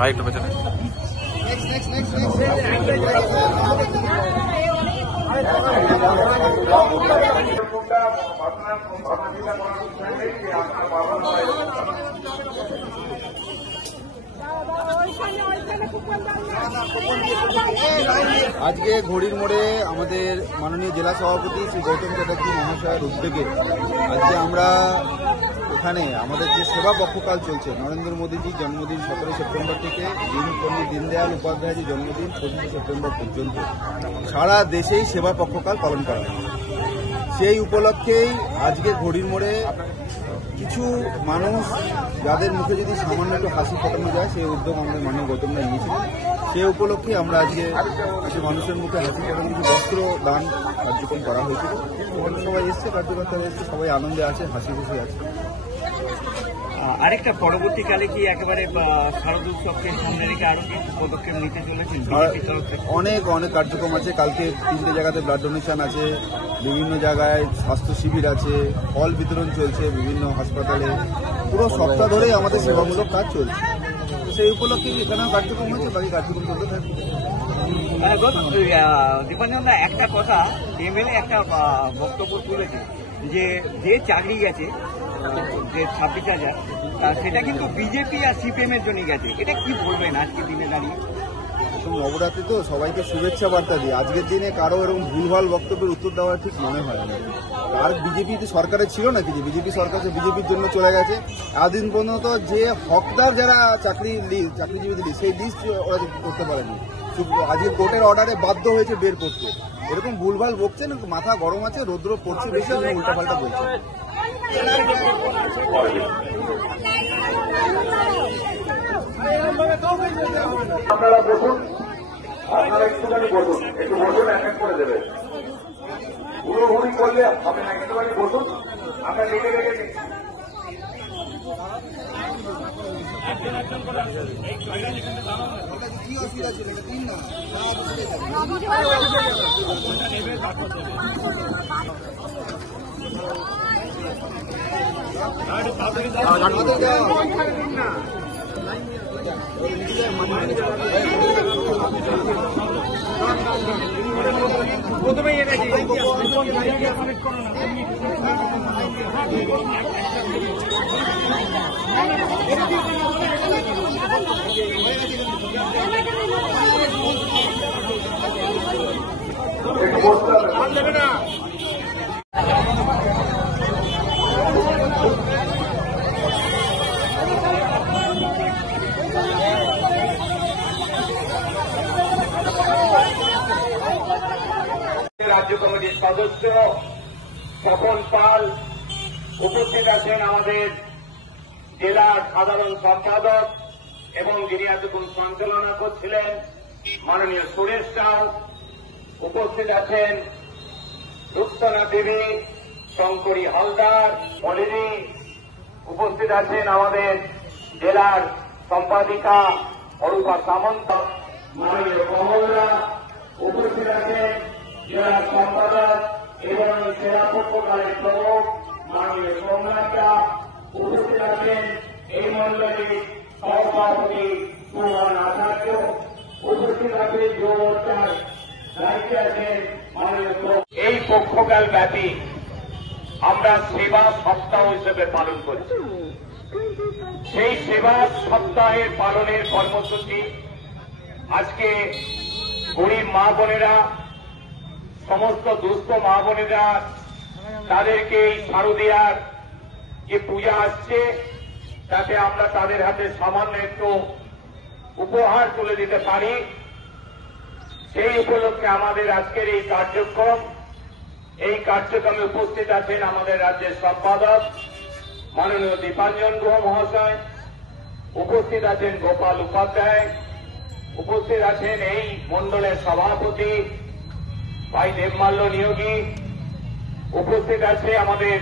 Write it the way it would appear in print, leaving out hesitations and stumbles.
ভাই একটু পেছনে। আজকে ঘড়ির মোড়ে আমাদের মাননীয় জেলা সভাপতি শ্রী গৌতম চ্যাটার্জি মহাশয়ের উদ্যোগে আজকে আমরা এখানে আমাদের যে সেবা পক্ষকাল চলছে, নরেন্দ্র মোদীজির জন্মদিন 17 সেপ্টেম্বর থেকে পণ্ডিত দীনদয়াল উপাধ্যায়জির জন্মদিন 25 সেপ্টেম্বর পর্যন্ত সারা দেশেই সেবা পক্ষকাল পালন করা হয়। সেই উপলক্ষেই আজকে ঘড়ির মোড়ে কিছু মানুষ যাদের মুখে যদি সামান্য একটু হাসি ফোটানো যায়, সেই উদ্যোগ আমাদের মাননীয় গৌতমরা নিয়েছিলেন। সেই উপলক্ষে আমরা আজকে কিছু মানুষের মুখে হাসি ফোটানো, কিছু বস্ত্র দান কার্যক্রম করা হয়েছিল। ওখানে সবাই এসছে, কার্যকর্তারা এসছে, সবাই আনন্দে আছে, হাসি খুশি আছে। আরেকটা পরবর্তীকালে কি একেবারে শারদ উৎসবকে সামনে রেখে আরো কিছু পদক্ষেপ নিতে চলেছেন? অনেক অনেক কার্যক্রম আছে। কালকে 3টে জায়গাতে ব্লাড ডোনেশন আছে, বিভিন্ন জায়গায় স্বাস্থ্য শিবির আছে, ফল বিতরণ চলছে বিভিন্ন হাসপাতালে। পুরো সপ্তাহ ধরেই আমাদের সেবামূলক কাজ চলছে। সেই উপলক্ষে এখানেও কার্যক্রম হয়েছে, বাকি কার্যক্রম চলতে থাকবে। দীপাঞ্জনদা, একটা কথা এমএলএ একটা বক্তব্য তুলেছে যে চাকরি গেছে যে 26,000, সেটা কিন্তু বিজেপি আর সিপিএম এর জন্য গেছে। এটা কি বলবেন আজকের দিনে দাঁড়িয়ে? নবরাত্রি তো সবাইকে শুভেচ্ছা বার্তা দিই। আজকের দিনে কারো এরকম ভুলভাল বক্তব্যের উত্তর দেওয়া ঠিক মনে হয় না। আর বিজেপি সরকারে ছিল নাকি যে বিজেপি সরকার বিজেপির জন্য চলে গেছে? এতদিন পর্যন্ত যে হকদার যারা চাকরিজীবী সেই লিস্ট ওরা করতে পারেনি। আজকে কোর্টের অর্ডারে বাধ্য হয়েছে বের করতে। এরকম ভুলভাল বকছেন, মাথা গরম আছে, রৌদ্র পড়ছে বেশি, উল্টাপাল্টা বলছে। আপনারা বসুন, আপনারা একটুখানি বসুন, একটু বসুন, এক এক করে দেবে। হুড়োহুড়ি করলে হবে না, একটুখানি বসুন, আমরা লিখে রেখে দিই। প্রথমেই রাজ্য কমিটির সদস্য স্বপন পাল উপস্থিত আছেন, আমাদের জেলার সাধারণ সম্পাদক এবং যিনি এতক্ষণ সঞ্চালনা করছিলেন মাননীয় সুরেশ রাও, উপস্থিত আছেন রুক্সনা দেবী, শঙ্করী হালদার, মলিনী, উপস্থিত আছেন আমাদের জেলার সম্পাদিকা অরূপা সামন্ত, মাননীয় কমলরা, উপস্থিত আছেন জেলার সম্পাদক এবং সেরা পক্ষকালের প্রমুখ মাননীয় সোমনাথরা, উপস্থিত আছেন এই মন্ডলীর সভাপতি সুমন আচার্য, উপস্থিত আছেন যুব মোর্চার দায়িত্বে আছেন মাননীয়। এই পক্ষকাল ব্যাপী আমরা সেবা সপ্তাহ হিসেবে পালন করছি। সেই সেবা সপ্তাহের পালনের কর্মসূচি আজকে গরিব মা বোনেরা, সমস্ত দুস্থ মা বোনেরা, তাদেরকে এই শারদীয়ার যে পূজা আসছে তাতে আমরা তাদের হাতে সামান্য একটু উপহার তুলে দিতে পারি। সেই উপলক্ষে আমাদের আজকের এই কার্যক্রম, এই কার্যক্রমে উপস্থিত আছেন আমাদের রাজ্যের সম্পাদক মাননীয় দীপাঞ্জন গুহ মহাশয়, উপস্থিত আছেন গোপাল উপাধ্যায়, উপস্থিত আছেন এই মন্ডলের সভাপতি ভাই দেবমাল্য নিয়োগী, উপস্থিত আছে আমাদের